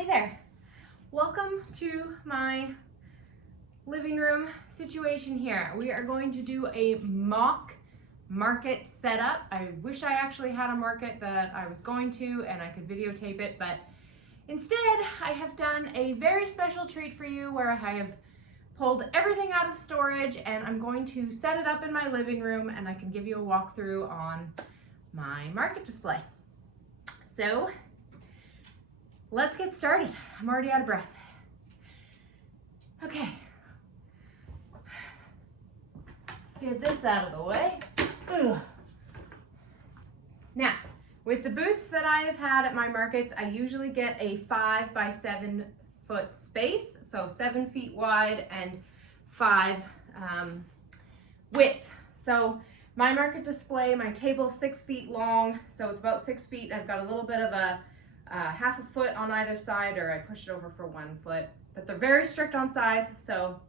Hey there. Welcome to my living room situation here. We are going to do a mock market setup. I wish I actually had a market that I was going to and I could videotape it, but instead I have done a very special treat for you where I have pulled everything out of storage and I'm going to set it up in my living room and I can give you a walkthrough on my market display. So let's get started. I'm already out of breath. Okay. Let's get this out of the way. Ugh. Now, with the booths that I have had at my markets, I usually get a 5 by 7 foot space, so 7 feet wide and 5 width. So my market display, my table's 6 feet long, so it's about 6 feet. I've got a little bit of a half a foot on either side, or I push it over for 1 foot, but they're very strict on size, so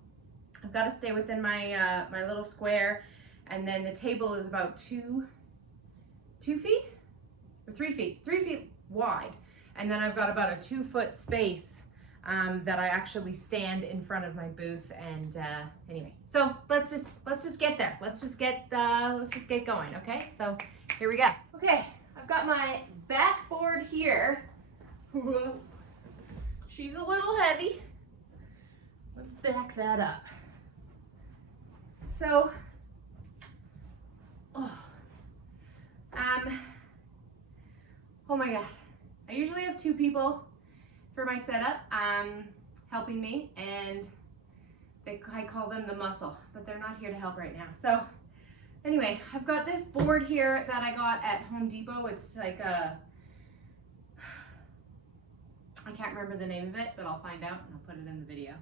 I've got to stay within my my little square. And then the table is about 2 feet or 3 feet, 3 feet wide, and then I've got about a 2 foot space that I actually stand in front of my booth. And anyway, so let's just get there. Let's just get going. Okay, so here we go. Okay, I've got my backboard here. She's a little heavy. Let's back that up. So, oh my God. I usually have 2 people for my setup helping me, and I call them the muscle, but they're not here to help right now. So anyway, I've got this board here that I got at Home Depot. It's like a, I can't remember the name of it, but I'll find out and I'll put it in the video.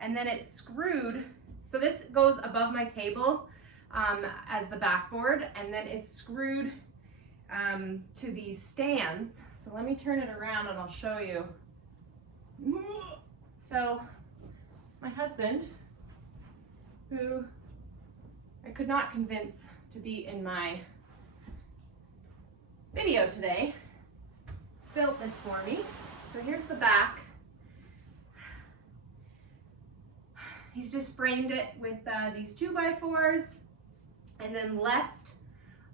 And then it's screwed, so this goes above my table as the backboard, and then it's screwed to these stands. So let me turn it around and I'll show you. So my husband, who I could not convince to be in my video today, built this for me. So here's the back. He's just framed it with these 2x4s, and then left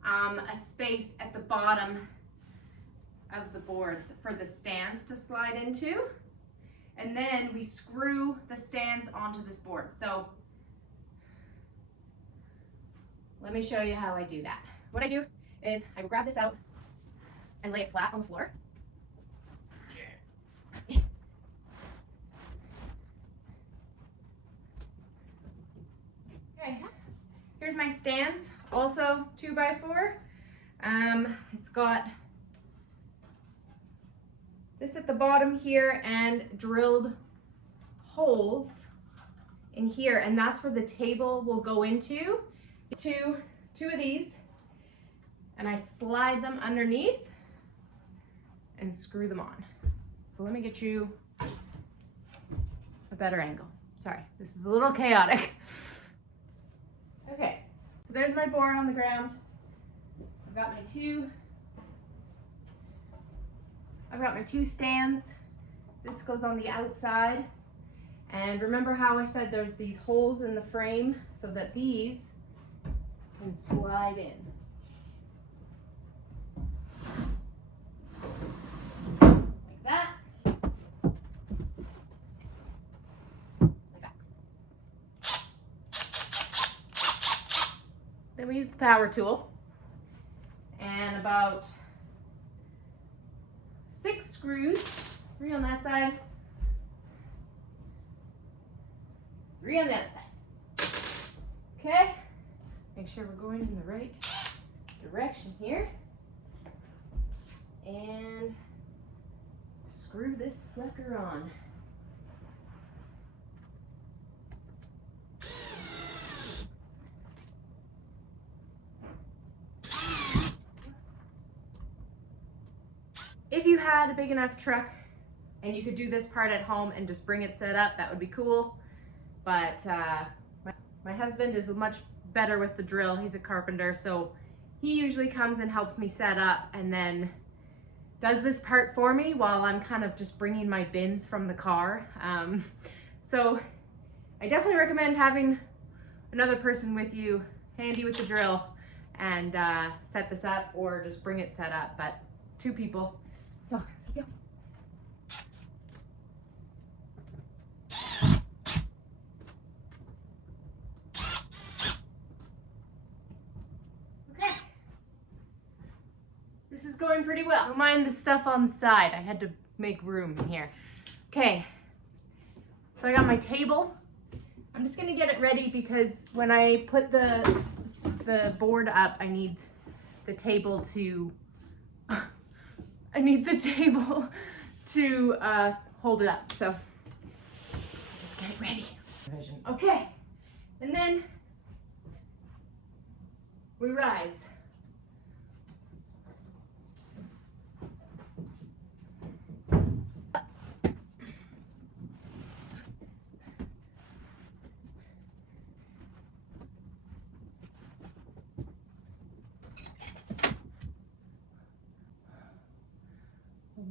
a space at the bottom of the boards for the stands to slide into. And then we screw the stands onto this board. So let me show you how I do that. What I do is I will grab this out and lay it flat on the floor. Okay, here's my stands, also 2x4. It's got this at the bottom here and drilled holes in here, and that's where the table will go into. Two of these, and I slide them underneath and screw them on. So let me get you a better angle. Sorry, this is a little chaotic. Okay, so there's my board on the ground. I've got my two stands. This goes on the outside. And remember how I said there's these holes in the frame so that these can slide in. Like that. Like that. Then we use the power tool. And about 6 screws, 3 on that side, 3 on the other side. Okay, make sure we're going in the right direction here. And screw this sucker on. If you had a big enough truck and you could do this part at home and just bring it set up, that would be cool. But my husband is much better with the drill. He's a carpenter, so he usually comes and helps me set up and then does this part for me while I'm kind of just bringing my bins from the car. So I definitely recommend having another person with you, handy with the drill, and set this up, or just bring it set up, but 2 people. So, go. Okay. This is going pretty well. Don't mind the stuff on the side. I had to make room here. Okay. So I got my table. I'm just gonna get it ready because when I put the board up, I need the table to hold it up. So just get it ready. Okay, and then we rise.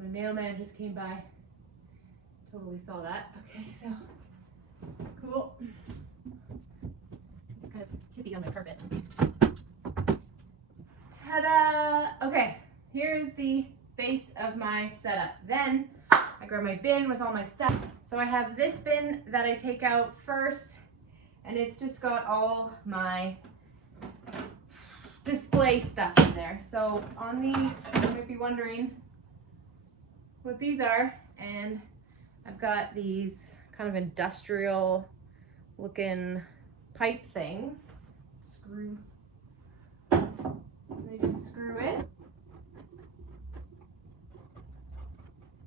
My mailman just came by. Totally saw that. Okay, so cool. It's kind of tippy on my carpet. Ta-da! Okay, here's the base of my setup. Then I grab my bin with all my stuff. So I have this bin that I take out first, and it's just got all my display stuff in there. So on these, you might be wondering what these are, and I've got these kind of industrial looking pipe things. They just screw in.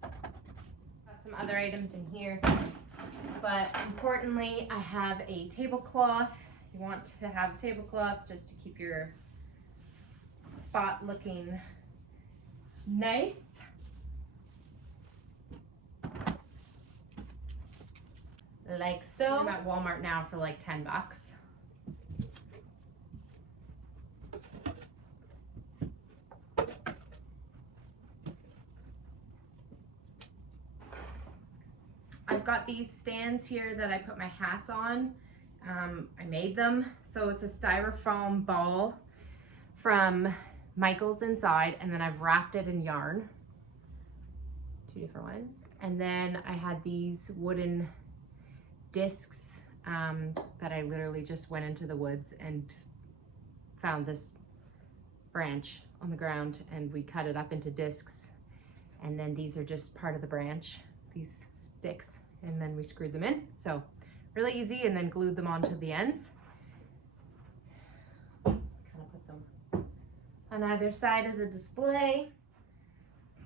Got some other items in here, but importantly I have a tablecloth. You want to have a tablecloth just to keep your spot looking nice. Like so. I'm at Walmart now for like 10 bucks. I've got these stands here that I put my hats on. I made them. So it's a styrofoam ball from Michael's inside, and then I've wrapped it in yarn. 2 different ones. And then I had these wooden discs that I literally just went into the woods and found this branch on the ground, and we cut it up into discs, and then these are just part of the branch, these sticks, and then we screwed them in. So really easy, and then glued them onto the ends. Kind of put them on either side as a display.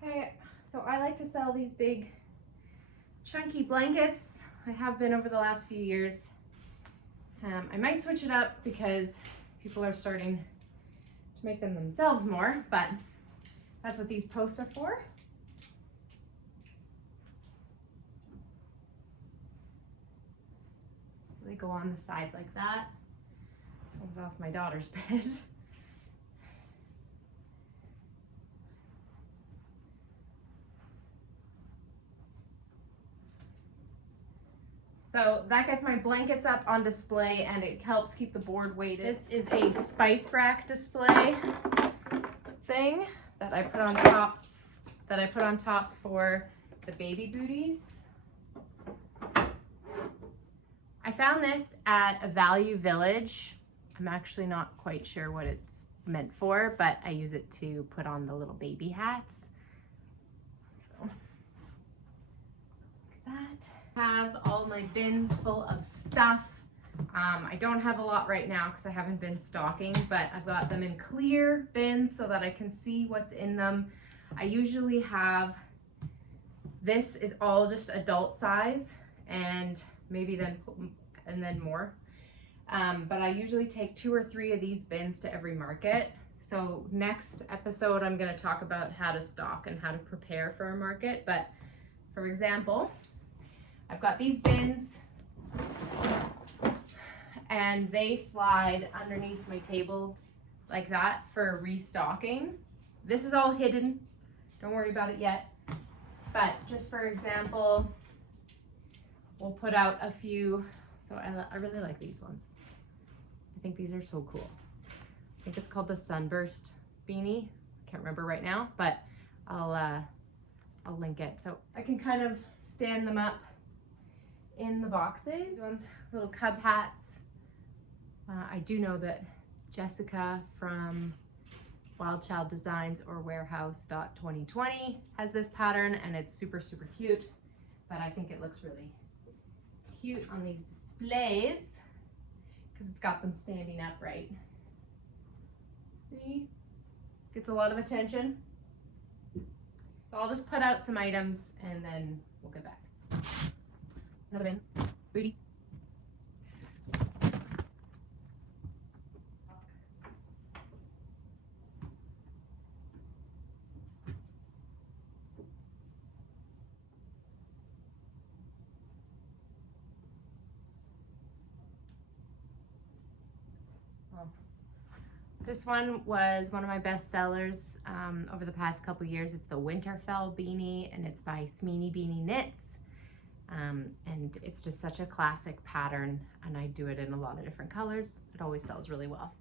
Okay, so I like to sell these big chunky blankets. I have been over the last few years. I might switch it up because people are starting to make them themselves more, but that's what these posts are for. So they go on the sides like that. This one's off my daughter's bed. So that gets my blankets up on display, and it helps keep the board weighted. This is a spice rack display thing that I put on top for the baby booties. I found this at a Value Village. I'm actually not quite sure what it's meant for, but I use it to put on the little baby hats. So, look at that. Have all my bins full of stuff. I don't have a lot right now because I haven't been stocking, but I've got them in clear bins so that I can see what's in them. I usually have, this is all just adult size, and maybe then more. But I usually take 2 or 3 of these bins to every market. So next episode, I'm going to talk about how to stock and how to prepare for a market. But for example, I've got these bins, and they slide underneath my table like that for restocking. This is all hidden Don't worry about it yet. But just for example, we'll put out a few. So I really like these ones. I think these are so cool. I think it's called the Sunburst beanie. Can't remember right now, but I'll link it. So I can kind of stand them up in the boxes. These ones, little cub hats. I do know that Jessica from Wild Child Designs or Warehouse.2020 has this pattern, and it's super, super cute. But I think it looks really cute on these displays because it's got them standing upright. See? Gets a lot of attention. So I'll just put out some items and then we'll get back. Another bin. Booties. This one was one of my best sellers over the past couple years. It's the Winterfell beanie, and it's by Smeeny Beanie Knits. And it's just such a classic pattern, and I do it in a lot of different colors. It always sells really well.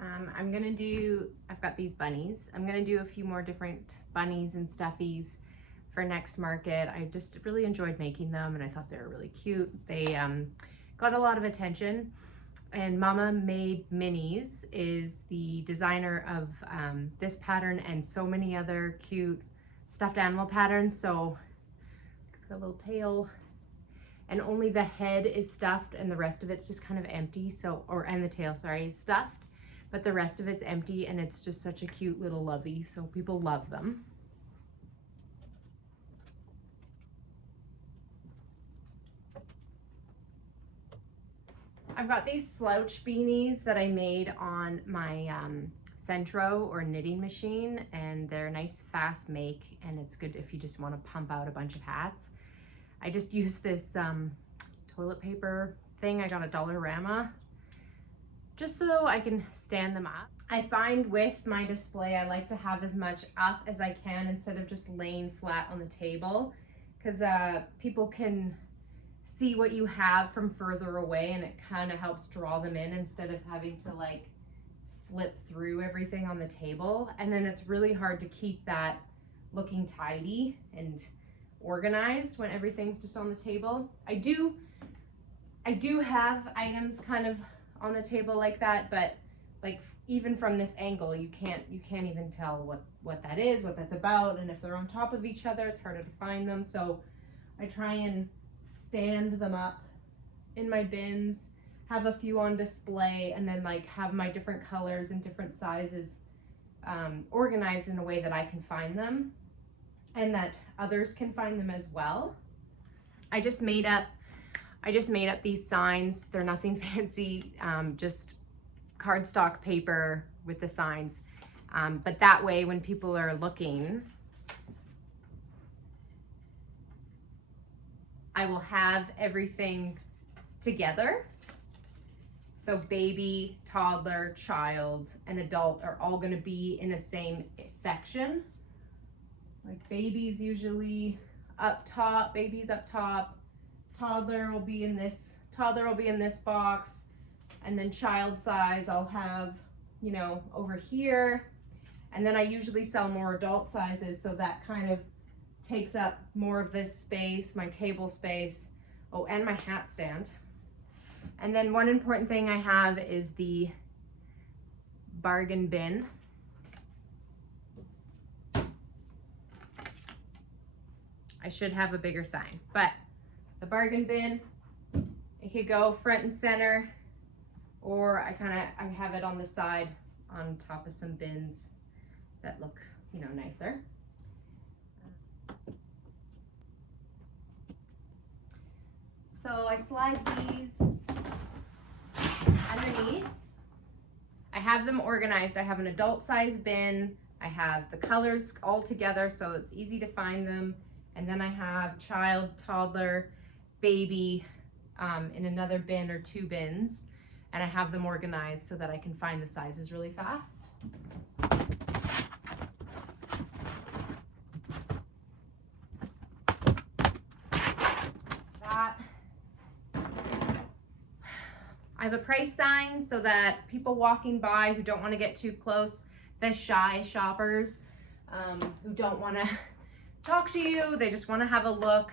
I've got these bunnies. I'm gonna do a few more different bunnies and stuffies for next market. I just really enjoyed making them, and I thought they were really cute. They got a lot of attention, and MamaMadeMinis is the designer of this pattern and so many other cute stuffed animal patterns. So it's got a little tail, and only the head is stuffed and the rest of it's just kind of empty. So, and the tail, sorry, is stuffed, but the rest of it's empty, and it's just such a cute little lovey. So people love them. I've got these slouch beanies that I made on my Centro or knitting machine, and they're a nice fast make, and it's good if you just want to pump out a bunch of hats. I just use this toilet paper thing I got at Dollarama just so I can stand them up. I find with my display I like to have as much up as I can instead of just laying flat on the table, because people can see what you have from further away, and it kind of helps draw them in instead of having to like flip through everything on the table. And then it's really hard to keep that looking tidy and organized when everything's just on the table. I do have items kind of on the table like that, but like even from this angle you can't even tell what that is, what that's about, and if they're on top of each other it's harder to find them. So I try and stand them up in my bins, have a few on display, and then like have my different colors and different sizes organized in a way that I can find them and that others can find them as well. I just made up these signs. They're nothing fancy, just cardstock paper with the signs. But that way when people are looking, I will have everything together. So baby, toddler, child, and adult are all gonna be in the same section. Like baby's usually up top, baby's up top, toddler will be in this box, and then child size I'll have, you know, over here. And then I usually sell more adult sizes, so that kind of takes up more of this space, my table space. Oh, and my hat stand. And then one important thing I have is the bargain bin. I should have a bigger sign, but the bargain bin, it could go front and center, or I have it on the side on top of some bins that look, you know, nicer. So I slide these underneath. I have them organized. I have an adult size bin. I have the colors all together so it's easy to find them. And then I have child, toddler, baby in another bin or two bins. And I have them organized so that I can find the sizes really fast. That. I have a price sign so that people walking by who don't want to get too close, the shy shoppers who don't want to talk to you, they just want to have a look.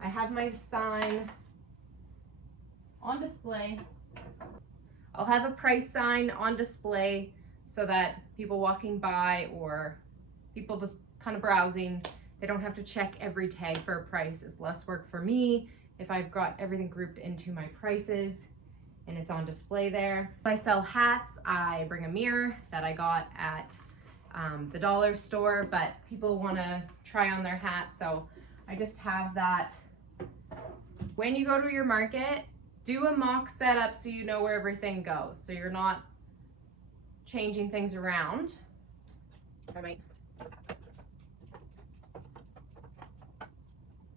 I have my sign on display. I'll have a price sign on display so that people walking by or people just kind of browsing, they don't have to check every tag for a price. It's less work for me if I've got everything grouped into my prices and it's on display there. If I sell hats, I bring a mirror that I got at the dollar store, but people want to try on their hat, so I just have that. When you go to your market, do a mock setup so you know where everything goes, so you're not changing things around. I might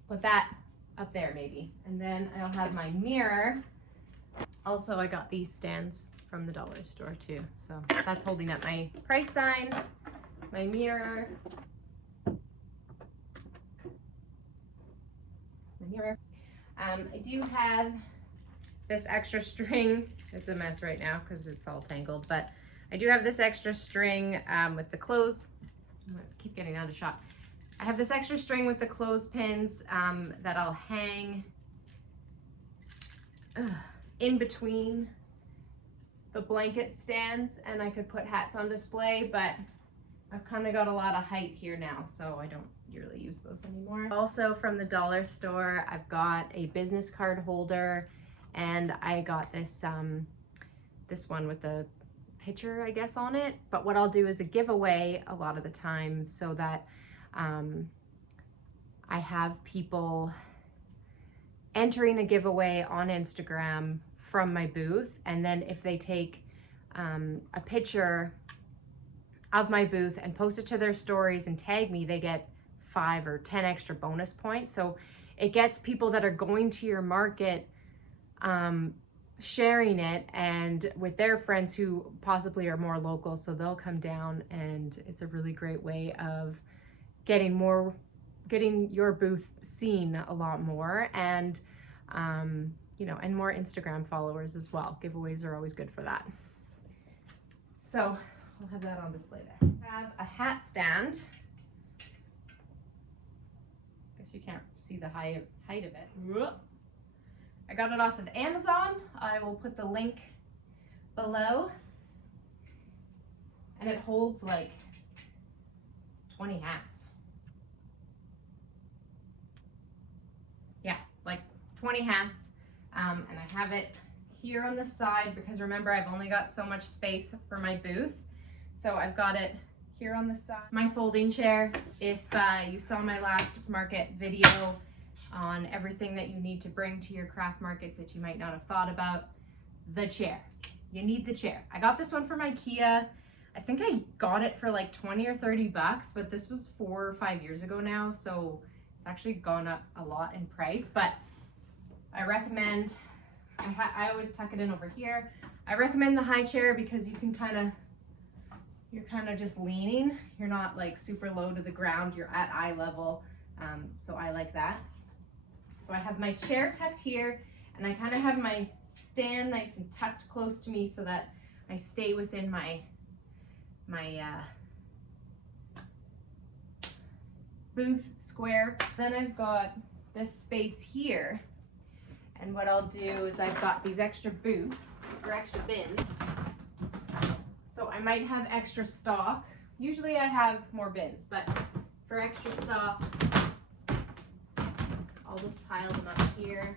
put that up there maybe, and then I'll have my mirror. Also, I got these stands from the dollar store too, so that's holding up my price sign, my mirror, I do have this extra string. It's a mess right now because it's all tangled, but I do have this extra string with the clothes. I'm gonna keep getting out of shot. I have this extra string with the clothespins that I'll hang in between the blanket stands, and I could put hats on display, but I've kind of got a lot of height here now, so I don't really use those anymore. Also from the dollar store, I've got a business card holder, and I got this this one with the picture, I guess, on it. But what I'll do is a giveaway a lot of the time so that I have people entering a giveaway on Instagram from my booth, and then if they take a picture of my booth and post it to their stories and tag me, they get 5 or 10 extra bonus points. So it gets people that are going to your market sharing it and with their friends who possibly are more local, so they'll come down, and it's a really great way of getting your booth seen a lot more, and you know, and more Instagram followers as well. Giveaways are always good for that. So I'll have that on display there. I have a hat stand. Guess you can't see the height of it. I got it off of Amazon. I will put the link below. And it holds like 20 hats. Yeah, like 20 hats. And I have it here on the side because remember, I've only got so much space for my booth. So I've got it here on the side. My folding chair. If you saw my last market video on everything that you need to bring to your craft markets that you might not have thought about, the chair. You need the chair. I got this one from IKEA. I think I got it for like 20 or 30 bucks, but this was 4 or 5 years ago now, so it's actually gone up a lot in price. But I recommend, I always tuck it in over here. I recommend the high chair because you can you're kind of just leaning. You're not like super low to the ground, you're at eye level. So I like that. So I have my chair tucked here, and I kind of have my stand nice and tucked close to me so that I stay within my booth square. Then I've got this space here, and what I'll do is I've got these extra booths or extra bins. So I might have extra stock. Usually I have more bins, but for extra stock, I'll just pile them up here.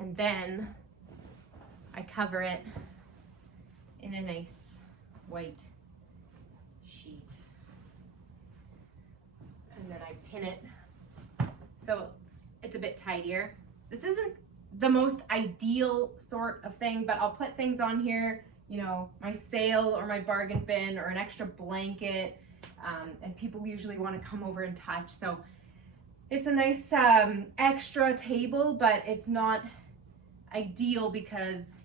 And then I cover it in a nice white sheet. And then I pin it so it's a bit tidier. This isn't the most ideal sort of thing, but I'll put things on here, you know, my sale or my bargain bin or an extra blanket, and people usually want to come over and touch. So it's a nice extra table, but it's not ideal because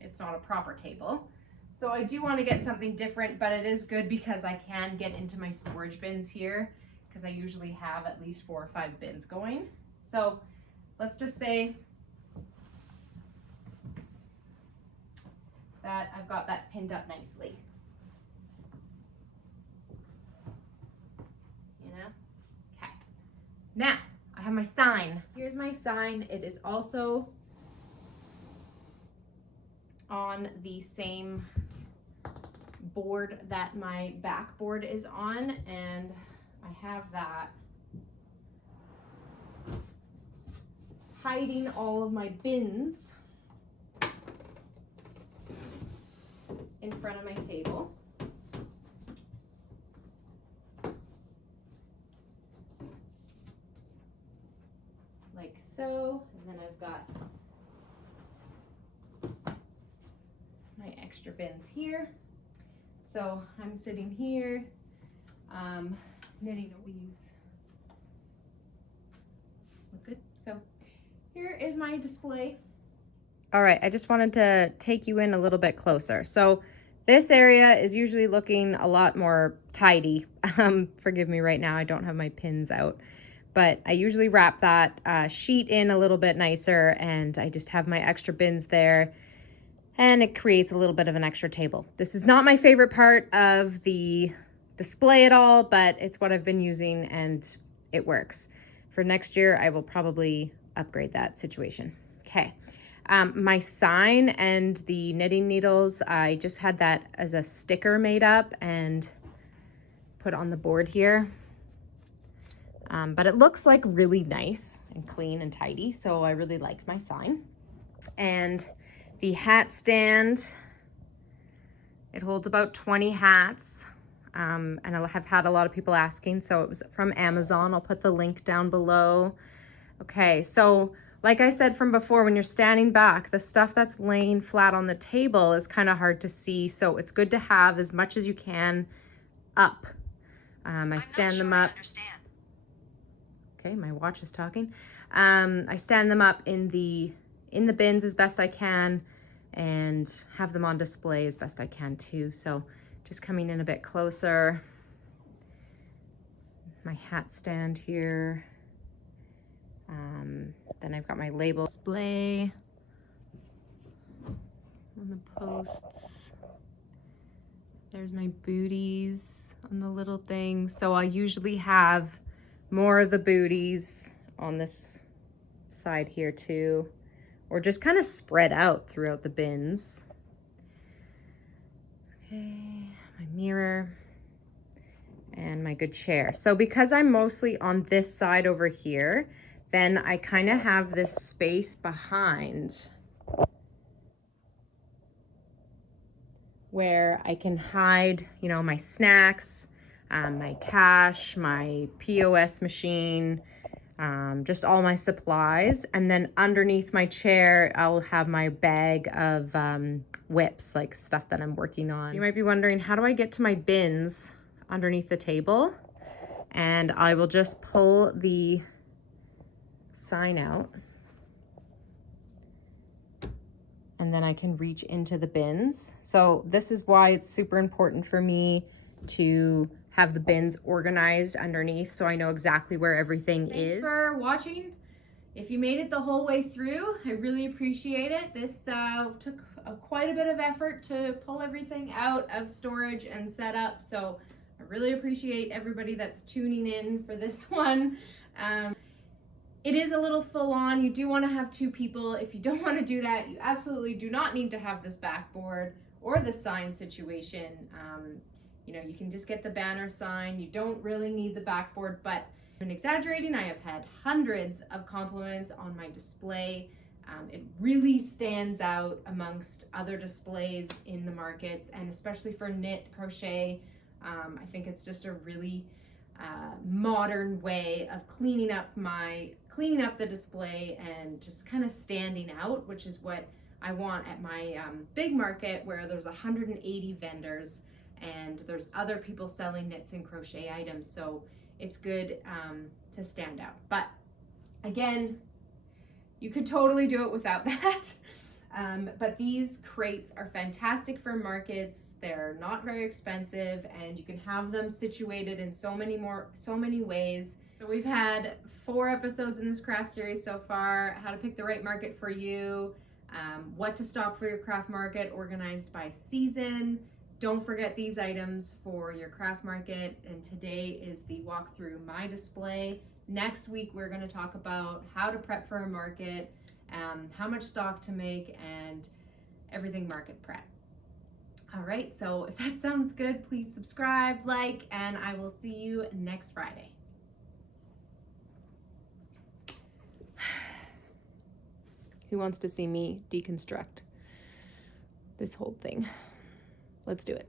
it's not a proper table. So I do want to get something different, but it is good because I can get into my storage bins here because I usually have at least 4 or 5 bins going. So let's just say that I've got that pinned up nicely. You know? Okay. Now I have my sign. Here's my sign. It is also on the same board that my backboard is on, and I have that hiding all of my bins in front of my table. Like so, and then I've got my extra bins here. So I'm sitting here, knitting these. Look good. So here is my display. All right, I just wanted to take you in a little bit closer. So this area is usually looking a lot more tidy. Forgive me right now, I don't have my pins out. But I usually wrap that sheet in a little bit nicer, and I just have my extra bins there, and it creates a little bit of an extra table. This is not my favorite part of the display at all, but it's what I've been using and it works. For next year, I will probably upgrade that situation. Okay, my sign and the knitting needles, I just had that as a sticker made up and put on the board here. But it looks like really nice and clean and tidy, so I really like my sign. And the hat stand, it holds about 20 hats, and I have had a lot of people asking, so it was from Amazon. I'll put the link down below. Okay, so like I said from before, when you're standing back, the stuff that's laying flat on the table is kind of hard to see, so it's good to have as much as you can up. I stand them up. Okay, my watch is talking. I stand them up in the bins as best I can and have them on display as best I can too. So just coming in a bit closer. My hat stand here. Then I've got my label display on the posts. There's my booties on the little things. So I usually have more of the booties on this side here too, or just kind of spread out throughout the bins. Okay, my mirror and my good chair. So because I'm mostly on this side over here, then I kind of have this space behind where I can hide, you know, my snacks, my cash, my POS machine, just all my supplies. And then underneath my chair, I'll have my bag of whips, like stuff that I'm working on. So you might be wondering, how do I get to my bins underneath the table? And I will just pull the sign out, and then I can reach into the bins. So this is why it's super important for me to have the bins organized underneath so I know exactly where everything is. Thanks for watching. If you made it the whole way through, I really appreciate it. This took quite a bit of effort to pull everything out of storage and set up, so I really appreciate everybody that's tuning in for this one. It is a little full on. You do want to have 2 people. If you don't want to do that, you absolutely do not need to have this backboard or the sign situation. You know, you can just get the banner sign. You don't really need the backboard, but I'm exaggerating. I have had hundreds of compliments on my display. It really stands out amongst other displays in the markets, and especially for knit crochet. I think it's just a really modern way of cleaning up the display and just kind of standing out, which is what I want at my big market, where there's 180 vendors and there's other people selling knits and crochet items. So it's good to stand out. But again, you could totally do it without that. But these crates are fantastic for markets. They're not very expensive, and you can have them situated in so many ways. So we've had 4 episodes in this craft series so far: how to pick the right market for you, what to stock for your craft market, organized by season. Don't forget these items for your craft market. And today is the walk through my display. Next week, we're going to talk about how to prep for a market, how much stock to make, and everything market prep. All right, so if that sounds good, please subscribe, like, and I will see you next Friday. Who wants to see me deconstruct this whole thing? Let's do it.